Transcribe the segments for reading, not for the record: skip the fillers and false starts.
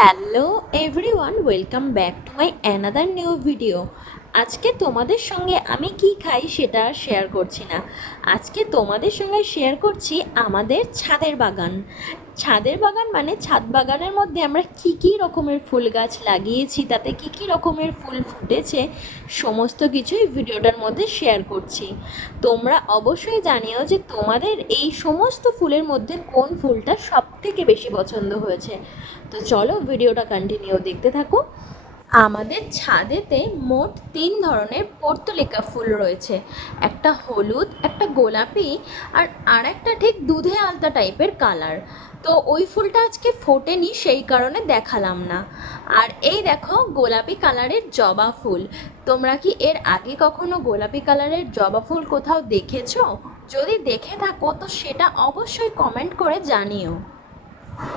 Hello everyone, welcome back to my another new video. আজকে তোমাদের সঙ্গে আমি কি খাই সেটা আর শেয়ার করছি না। আজকে তোমাদের সঙ্গে শেয়ার করছি আমাদের ছাদের বাগান। ছাদের বাগান মানে ছাদ বাগানের মধ্যে আমরা কি কি রকমের ফুল গাছ লাগিয়েছি, তাতে কি কি রকমের ফুল ফুটেছে, সমস্ত কিছুই ভিডিওটার মধ্যে শেয়ার করছি। তোমরা অবশ্যই জানিও যে তোমাদের এই সমস্ত ফুলের মধ্যে কোন ফুলটা সবথেকে বেশি পছন্দ হয়েছে। তো চলো ভিডিওটা কন্টিনিউ দেখতে থাকো। আমাদের ছাদেতে মোট 3 ধরনের পর্তুলিকা ফুল রয়েছে। একটা হলুদ, একটা গোলাপি, আর একটা ঠিক দুধে আলতা টাইপের কালার। তো ওই ফুলটা আজকে ফোটেনি, সেই কারণে দেখালাম না। আর এই দেখো গোলাপি কালারের জবা ফুল। তোমরা কি এর আগে কখনো গোলাপি কালারের জবা ফুল কোথাও দেখেছো? যদি দেখে থাকো তো সেটা অবশ্যই কমেন্ট করে জানিও।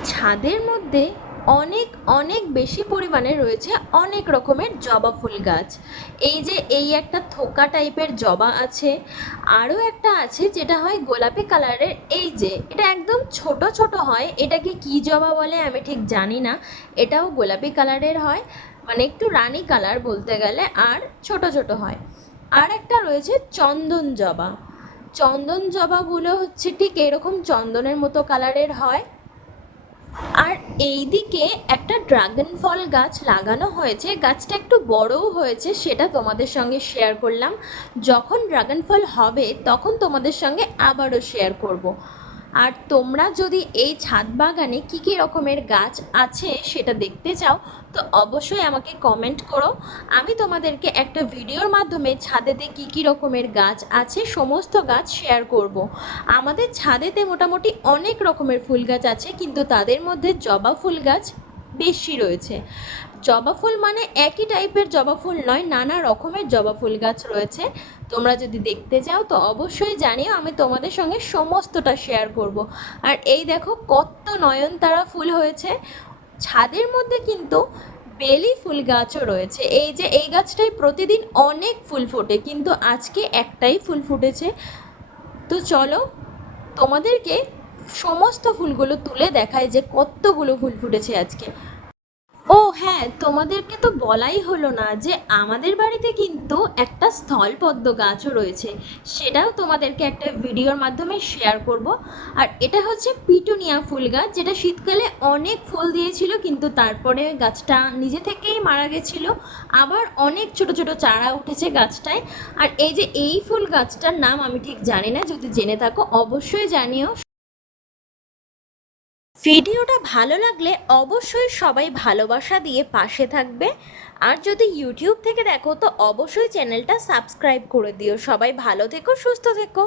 ছাদের মধ্যে অনেক অনেক বেশি পরিমাণে রয়েছে অনেক রকমের জবা ফুল গাছ। এই একটা থোকা টাইপের জবা আছে, আরও একটা আছে যেটা হয় গোলাপি কালারের। এটা একদম ছোট ছোট হয়, এটাকে কী জবা বলে আমি ঠিক জানি না। এটাও গোলাপি কালারের হয়, মানে একটু রানী কালার বলতে গেলে, আর ছোট ছোট হয়। আর একটা রয়েছে চন্দন জবা। চন্দন জবাগুলো হচ্ছে ঠিক এরকম চন্দনের মতো কালারের হয়। আর এইদিকে একটা ড্রাগন ফল গাছ লাগানো হয়েছে, গাছটা একটু বড়ও হয়েছে, সেটা তোমাদের সঙ্গে শেয়ার করলাম। যখন ড্রাগন ফল হবে তখন তোমাদের সঙ্গে আবারও শেয়ার করব। আর তোমরা যদি এই ছাদ বাগানে কী কী রকমের গাছ আছে সেটা দেখতে চাও তো অবশ্যই আমাকে কমেন্ট করো। আমি তোমাদেরকে একটা ভিডিওর মাধ্যমে ছাদেতে কী কী রকমের গাছ আছে সমস্ত গাছ শেয়ার করব। আমাদের ছাদেতে মোটামুটি অনেক রকমের ফুল গাছ আছে, কিন্তু তাদের মধ্যে জবা ফুল গাছ বেশি রয়েছে। জবা ফুল মানে একই টাইপের জবা ফুল নয়, নানা রকমের জবা ফুল গাছ রয়েছে। তোমরা যদি দেখতে চাও তো অবশ্যই জানিও, আমি তোমাদের সঙ্গে সমস্তটা শেয়ার করব। আর এই দেখো কত নয়নতারা ফুল হয়েছে। ছাদের মধ্যে কিন্তু বেলি ফুল গাছও রয়েছে। এই গাছটায় প্রতিদিন অনেক ফুল ফোটে, কিন্তু আজকে একটাই ফুল ফুটেছে। তো চলো তোমাদেরকে সমস্ত ফুলগুলো তুলে দেখায় যে কতগুলো ফুল ফুটেছে আজকে। ও হ্যাঁ, তোমাদেরকে তো বলাই হলো না যে আমাদের বাড়িতে কিন্তু একটা স্থলপদ্ম গাছও রয়েছে, সেটাও তোমাদেরকে একটা ভিডিওর মাধ্যমে শেয়ার করব। আর এটা হচ্ছে পিটুনিয়া ফুল গাছ, যেটা শীতকালে অনেক ফুল দিয়েছিল, কিন্তু তারপরে গাছটা নিজে থেকেই মারা গেছিল। আবার অনেক ছোট ছোট চারা উঠেছে গাছটায়। আর এই ফুল গাছটার নাম আমি ঠিক জানি না, যদি জেনে থাকো অবশ্যই জানিও। ভিডিওটা ভালো লাগলে অবশ্যই সবাই ভালোবাসা দিয়ে পাশে থাকবে। আর যদি ইউটিউব থেকে দেখো তো অবশ্যই চ্যানেলটা সাবস্ক্রাইব করে দিও। সবাই ভালো থেকো, সুস্থ থেকো।